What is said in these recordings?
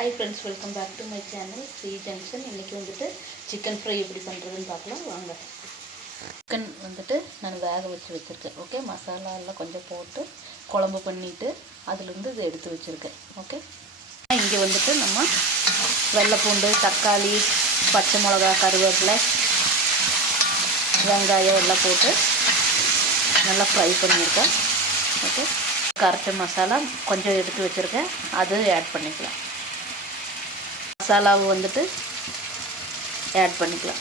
Hi friends, welcome back to my channel Sri junction. இன்றைக்கி வந்துட்டு chicken fry எப்படி பண்ணுறதுன்னு பார்க்கலாம் வாங்க. சிக்கன் வந்துட்டு நான் வேக வச்சுருக்கேன். ஓகே, மசாலா எல்லாம் கொஞ்சம் போட்டு குழம்பு பண்ணிவிட்டு அதுலேருந்து இதை எடுத்து வச்சுருக்கேன். ஓகே, இங்கே வந்துட்டு நம்ம வெள்ளைப்பூண்டு, தக்காளி, பச்சை மிளகா, கருவேப்பிலை, வெங்காயம் எல்லாம் போட்டு நல்லா ஃப்ரை பண்ணியிருக்கேன். ஓகே, கரைச்ச மசாலா கொஞ்சம் எடுத்து வச்சுருக்கேன், அது ஆட் பண்ணிக்கலாம். மசாலாவை வந்துட்டு ஆட் பண்ணிக்கலாம்.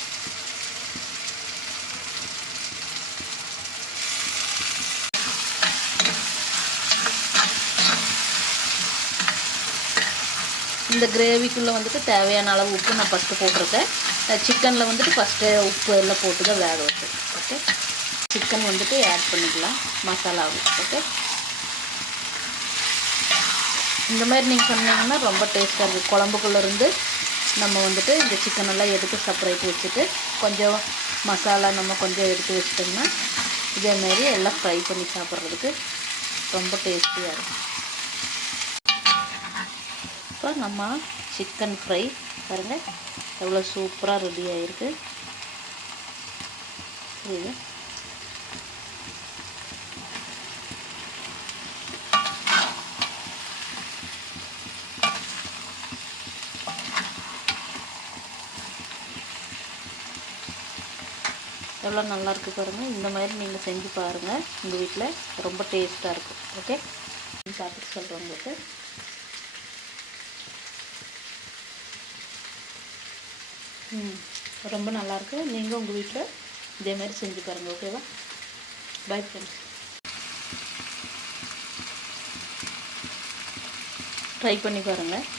இந்த கிரேவிக்குள்ளே வந்துட்டு தேவையான அளவு உப்பு நான் ஃபஸ்ட்டு போட்டிருக்கேன். சிக்கனில் வந்துட்டு ஃபஸ்ட்டு உப்பு எல்லாம் போட்டு தான் வேக வச்சேன். ஓகே, சிக்கன் வந்துட்டு ஆட் பண்ணிக்கலாம் மசாலாவும். ஓகே, இந்த மாதிரி நீங்கள் சொன்னீங்கன்னா ரொம்ப டேஸ்ட்டாக இருக்குது. குழம்புக்குள்ளேருந்து நம்ம வந்துட்டு இந்த சிக்கனெல்லாம் எடுத்து செப்பரேட் வச்சுட்டு கொஞ்சம் மசாலா நம்ம கொஞ்சம் எடுத்து வச்சிட்டோம்னா இதேமாரி எல்லாம் ஃப்ரை பண்ணி சாப்பிட்றதுக்கு ரொம்ப டேஸ்டியாக இருக்கும். இப்போ நம்ம சிக்கன் ஃப்ரை பாருங்கள் எவ்வளோ சூப்பராக ரெடி ஆகிருக்கு. புரியுது? எவ்வளோ நல்லாயிருக்கு பாருங்கள். இந்த மாதிரி நீங்கள் செஞ்சு பாருங்கள், உங்கள் வீட்டில் ரொம்ப டேஸ்ட்டாக இருக்கும். ஓகே, சாப்பிட்டு சொல்கிறேன் உங்களுக்கு. ரொம்ப நல்லாயிருக்கு. நீங்கள் உங்கள் வீட்டில் இதேமாதிரி செஞ்சு பாருங்கள். ஓகேவா? Bye friends. ட்ரை பண்ணி பாருங்கள்.